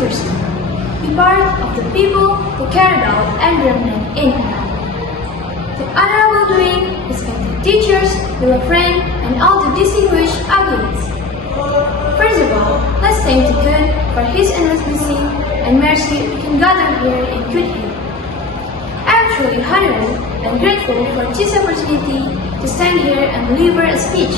interesting. Be part of the people who care about environment in Hanau. The honorable doing, respected teachers, your friend, and all the distinguished audience. First of all, let's thank the God for His endless blessing and mercy we can gather here in good health. I am truly honored and grateful for this opportunity to stand here and deliver a speech.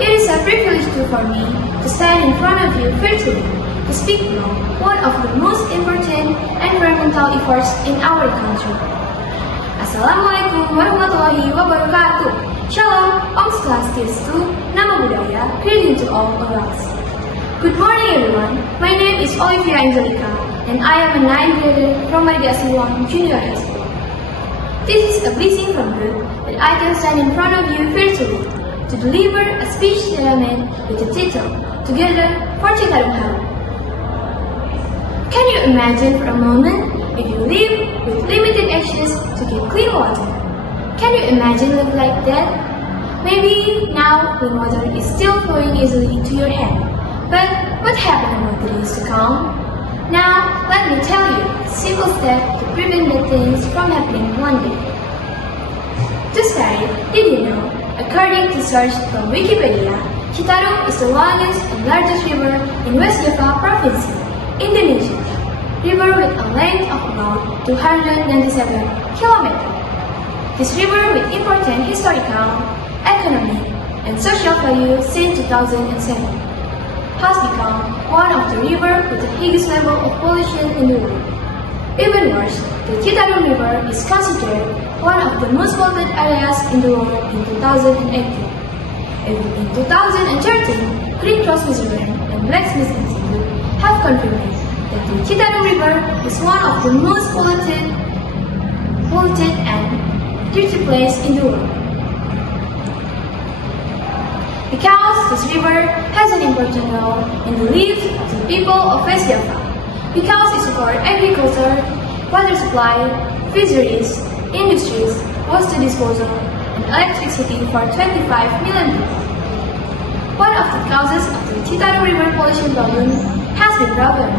It is a privilege too for me to stand in front of you virtually to speak about one of the most important environmental efforts in our country. Assalamualaikum warahmatullahi wabarakatuh. Shalom, Om Swastiastu, Namo Buddhaya, greeting to all of us. Good morning everyone, my name is Olivia Angelica and I am a 9th grader from Mardiasiwon Junior High School. This is a blessing from God that I can stand in front of you virtually to deliver a speech that I made with the title, Together for Citarum Harum. Can you imagine for a moment if you live with limited access to get clean water? Can you imagine life like that? Maybe now clean water is still flowing easily to your hand. But what happened about the days to come? Now, let me tell you a simple step to prevent bad things from happening one day. To start, did you know, according to search from Wikipedia, Citarum is the longest and largest river in West Java Province, Indonesia. River with a length of about 297 kilometers. This river with important historical, economic, and social value since 2007 has become one of the rivers with the highest level of pollution in the world. Even worse, the Citarum River is considered one of the most polluted areas in the world in 2018. Even in 2013, Green Cross Museum and Blacksmith Institute have confirmed that the Citarum River is one of the most polluted and dirty place in the world. Because this river has an important role in the lives of the people of West Java. Because it supports agriculture, water supply, fisheries, industries, waste disposal, and electricity for 25 million people. One of the causes of the Citarum River pollution problem has been proven.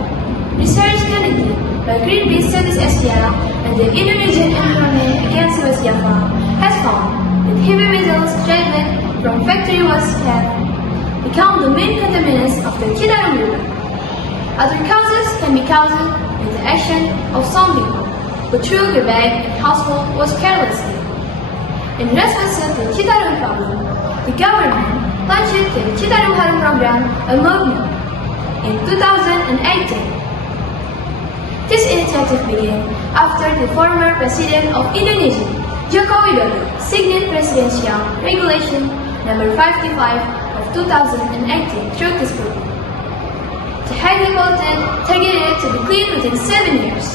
Research conducted by Greenpeace Southeast Asia and the Indonesian Environment Against West Java has found that heavy metals derived from factory waste have become the main contaminants of the Citarum River. Other causes can be caused by the action of some people who threw garbage and household waste carelessly. In response to the Citarum problem, the government launched the Citarum Harum program, a movement, in 2018. This initiative began after the former President of Indonesia, Joko Widodo, signed Presidential Regulation Number 55 of 2018 through this program. The highly polluted targeted to be clean within 7 years.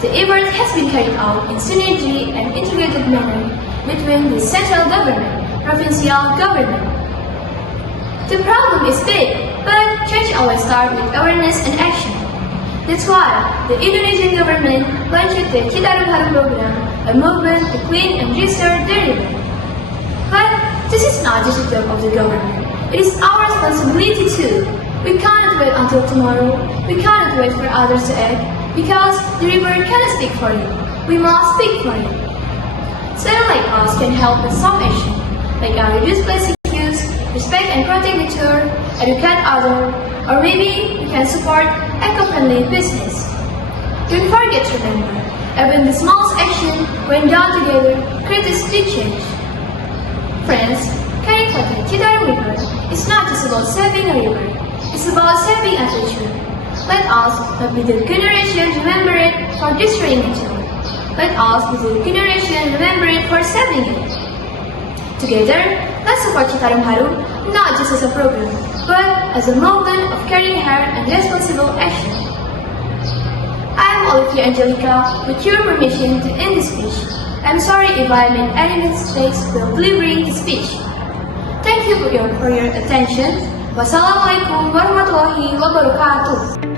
The effort has been carried out in synergy and integrated manner between the central government, provincial government. The problem is big, but change always starts with awareness and action. That's why the Indonesian government launched the Citarum Harum program, a movement to clean and restore the river. But this is not just a job of the government. It is our responsibility too. We cannot wait until tomorrow. We cannot wait for others to act, because the river cannot speak for you. We must speak for you. Someone like us can help with some action, like reduce plastic use, respect and protect nature, educate others, or maybe we can support eco-friendly business. Don't forget to remember, even the smallest action, when done together, creates big change. Friends, caring for the Citarum River is not just about saving a river, it's about saving a future. Let us not be the generation remember it for destroying nature. Let us be the generation remember it for saving it. Together, let's support Citarum Harum not just as a program, but as a movement of caring heart and responsible action. I am Olivia Angelica, with your permission to end the speech. I'm sorry if I made any mistakes while delivering the speech. Thank you for your attention. Wassalamualaikum warahmatullahi wabarakatuh.